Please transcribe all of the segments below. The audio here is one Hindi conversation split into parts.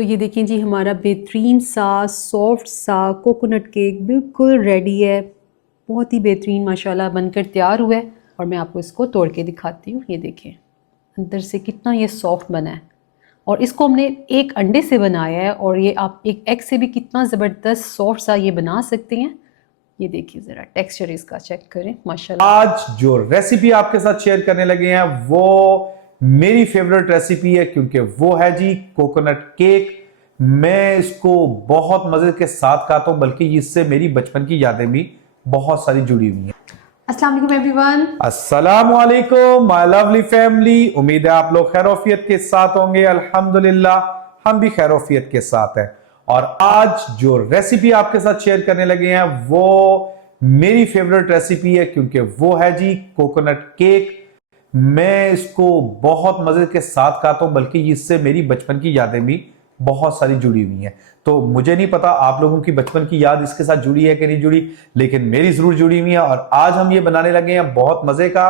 तो ये देखें जी, हमारा बेहतरीन सा सॉफ्ट सा कोकोनट केक बिल्कुल रेडी है। बहुत ही बेहतरीन माशाल्लाह बनकर तैयार हुआ है और मैं आपको इसको तोड़ के दिखाती हूँ। ये देखें अंदर से कितना ये सॉफ्ट बना है और इसको हमने एक अंडे से बनाया है और ये आप एक एग से भी कितना ज़बरदस्त सॉफ्ट सा ये बना सकते हैं। ये देखिए ज़रा टेक्सचर इसका चेक करें माशाल्लाह। आज जो रेसिपी आपके साथ शेयर करने लगे हैं वो मेरी फेवरेट रेसिपी है, क्योंकि वो है जी कोकोनट केक। मैं इसको बहुत मजे के साथ खाता हूं, बल्कि इससे मेरी बचपन की यादें भी बहुत सारी जुड़ी हुई हैं। अस्सलाम वालेकुम एवरीवन। अस्सलाम वालेकुम माय लवली फैमिली। उम्मीद है आप लोग खैरोफियत के साथ होंगे। अल्हम्दुलिल्लाह हम भी खैरोफियत के साथ हैं। और आज जो रेसिपी आपके साथ शेयर करने लगे हैं वो मेरी फेवरेट रेसिपी है, क्योंकि वो है जी कोकोनट केक। मैं इसको बहुत मजे के साथ खाता हूं, बल्कि इससे मेरी बचपन की यादें भी बहुत सारी जुड़ी हुई हैं। तो मुझे नहीं पता आप लोगों की बचपन की याद इसके साथ जुड़ी है कि नहीं जुड़ी, लेकिन मेरी जरूर जुड़ी हुई है। और आज हम ये बनाने लगे हैं बहुत मजे का,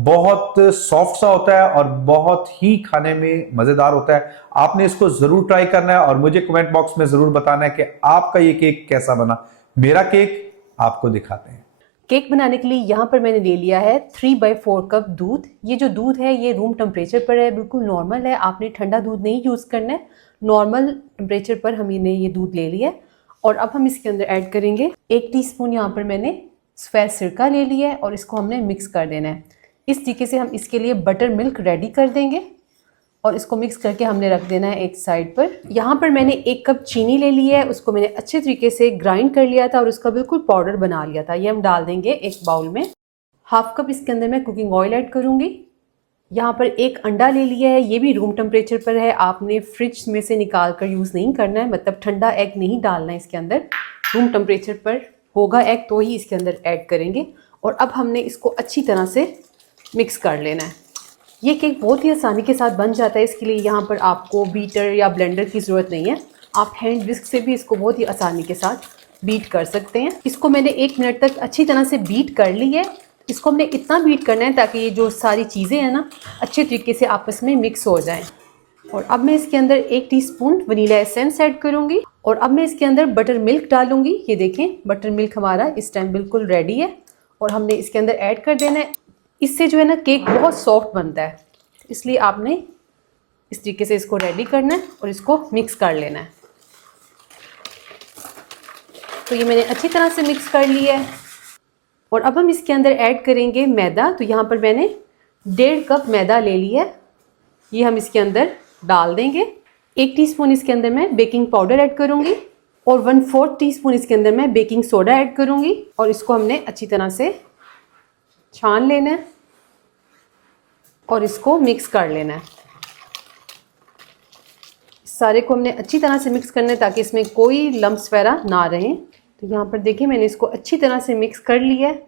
बहुत सॉफ्ट सा होता है और बहुत ही खाने में मजेदार होता है। आपने इसको जरूर ट्राई करना है और मुझे कमेंट बॉक्स में जरूर बताना है कि आपका ये केक कैसा बना। मेरा केक आपको दिखाते हैं। केक बनाने के लिए यहाँ पर मैंने ले लिया है 3/4 कप दूध। ये जो दूध है ये रूम टेम्परेचर पर है, बिल्कुल नॉर्मल है। आपने ठंडा दूध नहीं यूज़ करना है, नॉर्मल टेम्परेचर पर हमने ये दूध ले लिया है। और अब हम इसके अंदर ऐड करेंगे 1 टीस्पून यहाँ पर मैंने सफ़ेद सिरका ले लिया है और इसको हमने मिक्स कर देना है। इस तरीके से हम इसके लिए बटर मिल्क रेडी कर देंगे और इसको मिक्स करके हमने रख देना है एक साइड पर। यहाँ पर मैंने 1 कप चीनी ले ली है, उसको मैंने अच्छे तरीके से ग्राइंड कर लिया था और उसका बिल्कुल पाउडर बना लिया था। ये हम डाल देंगे एक बाउल में। 1/2 कप इसके अंदर मैं कुकिंग ऑयल ऐड करूँगी। यहाँ पर 1 अंडा ले लिया है, ये भी रूम टेम्परेचर पर है। आपने फ्रिज में से निकाल कर यूज़ नहीं करना है, मतलब ठंडा एग नहीं डालना है इसके अंदर। रूम टेम्परेचर पर होगा एग तो ही इसके अंदर ऐड करेंगे। और अब हमने इसको अच्छी तरह से मिक्स कर लेना है। ये केक बहुत ही आसानी के साथ बन जाता है, इसके लिए यहाँ पर आपको बीटर या ब्लेंडर की ज़रूरत नहीं है। आप हैंड विस्क से भी इसको बहुत ही आसानी के साथ बीट कर सकते हैं। इसको मैंने 1 मिनट तक अच्छी तरह से बीट कर ली है। इसको हमने इतना बीट करना है ताकि ये जो सारी चीज़ें हैं ना अच्छे तरीके से आपस में मिक्स हो जाएं। और अब मैं इसके अंदर 1 टीस्पून वनीला एसेंस ऐड करूँगी और अब मैं इसके अंदर बटर मिल्क डालूँगी। ये देखें बटर मिल्क हमारा इस टाइम बिल्कुल रेडी है और हमने इसके अंदर ऐड कर देना है। इससे जो है ना केक बहुत सॉफ्ट बनता है, इसलिए आपने इस तरीके से इसको रेडी करना है और इसको मिक्स कर लेना है। तो ये मैंने अच्छी तरह से मिक्स कर लिया है और अब हम इसके अंदर ऐड करेंगे मैदा। तो यहाँ पर मैंने 1.5 कप मैदा ले लिया है, ये हम इसके अंदर डाल देंगे। 1 टीस्पून इसके अंदर मैं बेकिंग पाउडर ऐड करूँगी और 1/4 टीस्पून इसके अंदर मैं बेकिंग सोडा ऐड करूँगी और इसको हमने अच्छी तरह से छान लेना है और इसको मिक्स कर लेना है। सारे को हमने अच्छी तरह से मिक्स करना है ताकि इसमें कोई लम्प्स वगैरह ना रहें। तो यहाँ पर देखिए मैंने इसको अच्छी तरह से मिक्स कर लिया है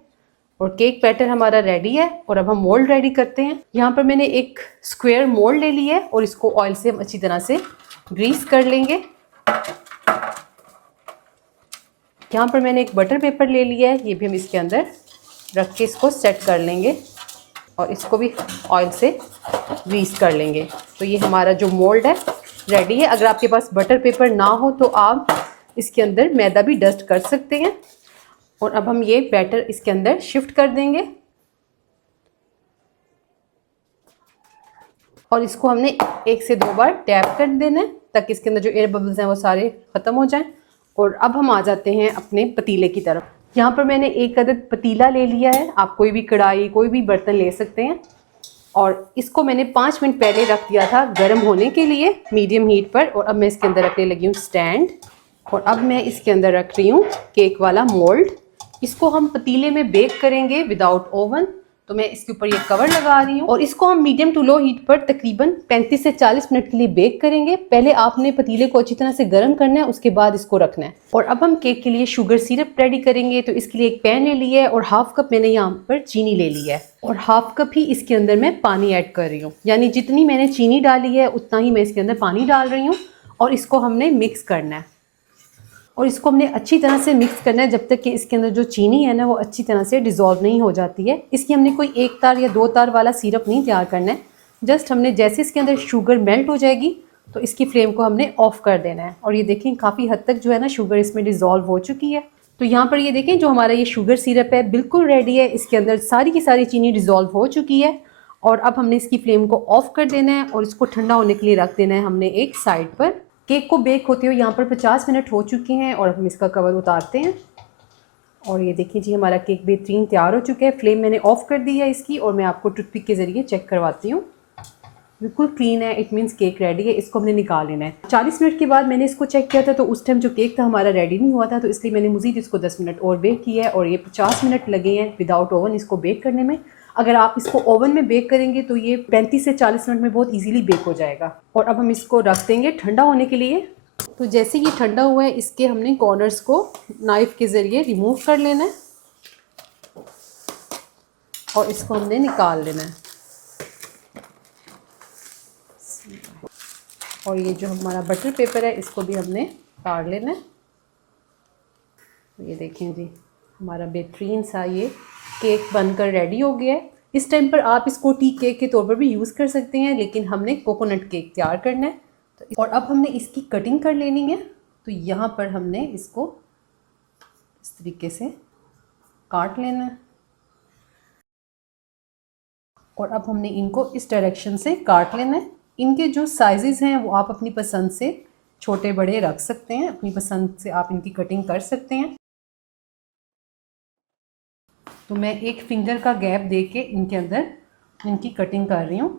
और केक बैटर हमारा रेडी है। और अब हम मोल्ड रेडी करते हैं। यहाँ पर मैंने एक स्क्वायर मोल्ड ले लिया है और इसको ऑयल से हम अच्छी तरह से ग्रीस कर लेंगे। यहाँ पर मैंने एक बटर पेपर ले लिया है, ये भी हम इसके अंदर रख के इसको सेट कर लेंगे और इसको भी ऑयल से ग्रीस कर लेंगे। तो ये हमारा जो मोल्ड है रेडी है। अगर आपके पास बटर पेपर ना हो तो आप इसके अंदर मैदा भी डस्ट कर सकते हैं। और अब हम ये बैटर इसके अंदर शिफ्ट कर देंगे और इसको हमने 1 से 2 बार टैप कर देना है ताकि इसके अंदर जो एयर बबल्स हैं वो सारे ख़त्म हो जाएं। और अब हम आ जाते हैं अपने पतीले की तरफ। यहाँ पर मैंने 1 अदद पतीला ले लिया है, आप कोई भी कढ़ाई कोई भी बर्तन ले सकते हैं। और इसको मैंने 5 मिनट पहले रख दिया था गर्म होने के लिए मीडियम हीट पर। और अब मैं इसके अंदर रखने लगी हूँ स्टैंड और अब मैं इसके अंदर रख रही हूँ केक वाला मोल्ड। इसको हम पतीले में बेक करेंगे विदाउट ओवन, तो मैं इसके ऊपर ये कवर लगा रही हूँ और इसको हम मीडियम टू लो हीट पर तकरीबन 35 से 40 मिनट के लिए बेक करेंगे। पहले आपने पतीले को अच्छी तरह से गर्म करना है, उसके बाद इसको रखना है। और अब हम केक के लिए शुगर सिरप रेडी करेंगे। तो इसके लिए एक पैन ले लिया है और 1/2 कप मैंने यहाँ पर चीनी ले ली है और 1/2 कप ही इसके अंदर मैं पानी ऐड कर रही हूँ। यानी जितनी मैंने चीनी डाली है उतना ही मैं इसके अंदर पानी डाल रही हूँ और इसको हमने मिक्स करना है। और इसको हमने अच्छी तरह से मिक्स करना है जब तक कि इसके अंदर जो चीनी है ना वो अच्छी तरह से डिज़ोल्व नहीं हो जाती है। इसकी हमने कोई 1 तार या 2 तार वाला सिरप नहीं तैयार करना है। जस्ट हमने जैसे इसके अंदर शुगर मेल्ट हो जाएगी तो इसकी फ्लेम को हमने ऑफ कर देना है। और ये देखें काफ़ी हद तक जो है ना शुगर इसमें डिज़ोल्व हो चुकी है। तो यहाँ पर ये देखें जो हमारा ये शुगर सिरप है बिल्कुल रेडी है, इसके अंदर सारी की सारी चीनी डिज़ोल्व हो चुकी है। और अब हमने इसकी फ्लेम को ऑफ कर देना है और इसको ठंडा होने के लिए रख देना है हमने एक साइड पर। केक को बेक होते हुए यहाँ पर 50 मिनट हो चुके हैं और हम इसका कवर उतारते हैं। और ये देखिए जी हमारा केक बेहतरीन तैयार हो चुका है। फ्लेम मैंने ऑफ़ कर दी है इसकी और मैं आपको टूथपिक के ज़रिए चेक करवाती हूँ। बिल्कुल क्लीन है, इट मीन्स केक रेडी है। इसको हमने निकाल लेना है। 40 मिनट के बाद मैंने इसको चेक किया था तो उस टाइम जो केक था हमारा रेडी नहीं हुआ था, तो इसलिए मैंने मज़ीद इसको 10 मिनट और बेक किया है। और ये 50 मिनट लगे हैं विदाउट ओवन इसको बेक करने में। अगर आप इसको ओवन में बेक करेंगे तो ये 35 से 40 मिनट में बहुत ईजीली बेक हो जाएगा। और अब हम इसको रख देंगे ठंडा होने के लिए। तो जैसे ही ठंडा हुआ है इसके हमने कॉर्नर्स को नाइफ़ के ज़रिए रिमूव कर लेना है और इसको हमने निकाल लेना है। और ये जो हमारा बटर पेपर है इसको भी हमने काट लेना है। तो ये देखें जी हमारा बेहतरीन सा ये केक बनकर रेडी हो गया है। इस टाइम पर आप इसको टी केक के तौर पर भी यूज़ कर सकते हैं, लेकिन हमने कोकोनट केक तैयार करना है। तो और अब हमने इसकी कटिंग कर लेनी है। तो यहाँ पर हमने इसको इस तरीके से काट लेना है और अब हमने इनको इस डायरेक्शन से काट लेना है। इनके जो साइजेस हैं वो आप अपनी पसंद से छोटे बड़े रख सकते हैं, अपनी पसंद से आप इनकी कटिंग कर सकते हैं। तो मैं एक फिंगर का गैप दे के इनके अंदर इनकी कटिंग कर रही हूँ।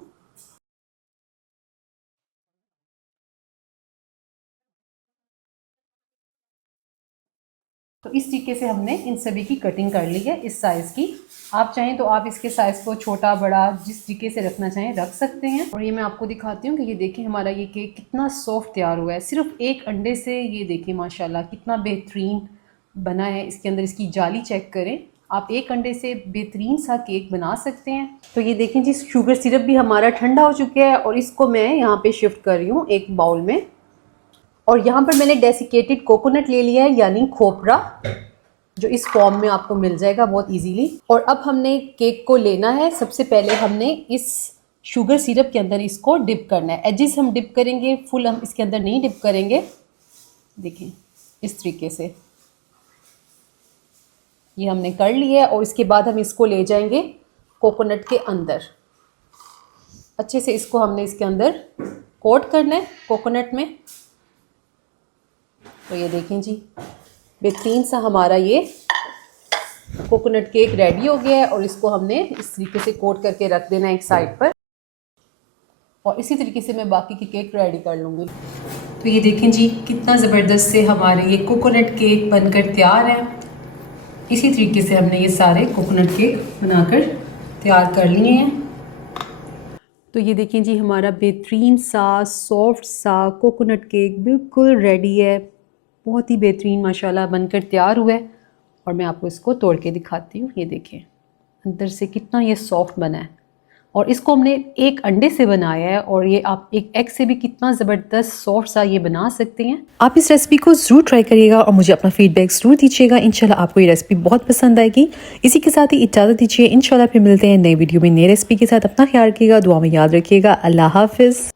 तो इस तरीके से हमने इन सभी की कटिंग कर ली है इस साइज़ की। आप चाहें तो आप इसके साइज़ को छोटा बड़ा जिस तरीके से रखना चाहें रख सकते हैं। और ये मैं आपको दिखाती हूँ कि ये देखिए हमारा ये केक कितना सॉफ्ट तैयार हुआ है सिर्फ एक अंडे से। ये देखिए माशाल्लाह कितना बेहतरीन बना है। इसके अंदर इसकी जाली चेक करें, आप एक अंडे से बेहतरीन सा केक बना सकते हैं। तो ये देखें जी शुगर सिरप भी हमारा ठंडा हो चुका है और इसको मैं यहाँ पे शिफ्ट कर रही हूँ एक बाउल में। और यहाँ पर मैंने डेसिकेटेड कोकोनट ले लिया है, यानी खोपरा, जो इस फॉर्म में आपको मिल जाएगा बहुत इजीली। और अब हमने केक को लेना है। सबसे पहले हमने इस शुगर सिरप के अंदर इसको डिप करना है। एजेस हम डिप करेंगे, फुल हम इसके अंदर नहीं डिप करेंगे। देखें इस तरीके से ये हमने कर लिया है। और इसके बाद हम इसको ले जाएंगे कोकोनट के अंदर। अच्छे से इसको हमने इसके अंदर कोट करना है कोकोनट में। तो ये देखें जी बेहतरीन सा हमारा ये कोकोनट केक रेडी हो गया है। और इसको हमने इस तरीके से कोट करके रख देना है एक साइड पर। और इसी तरीके से मैं बाकी के केक रेडी कर लूँगी। तो ये देखें जी कितना ज़बरदस्त से हमारे ये कोकोनट केक बनकर तैयार है। इसी तरीके से हमने ये सारे कोकोनट केक बनाकर तैयार कर लिए हैं। तो ये देखें जी हमारा बेहतरीन सा सॉफ्ट सा कोकोनट केक बिल्कुल रेडी है। बहुत ही बेहतरीन माशाल्लाह बनकर तैयार हुआ है। और मैं आपको इसको तोड़ के दिखाती हूँ। ये देखें अंदर से कितना ये सॉफ्ट बना है। और इसको हमने एक अंडे से बनाया है और ये आप एक एग से भी कितना ज़बरदस्त सॉफ्ट सा ये बना सकते हैं। आप इस रेसिपी को ज़रूर ट्राई करिएगा और मुझे अपना फीडबैक ज़रूर दीजिएगा। इंशाल्लाह आपको ये रेसिपी बहुत पसंद आएगी। इसी के साथ ही इजाज़त दीजिए। इंशाल्लाह फिर मिलते हैं नई वीडियो में नई रेसिपी के साथ। अपना ख्याल रखिएगा, दुआ में याद रखिएगा। अल्लाह हाफिज़।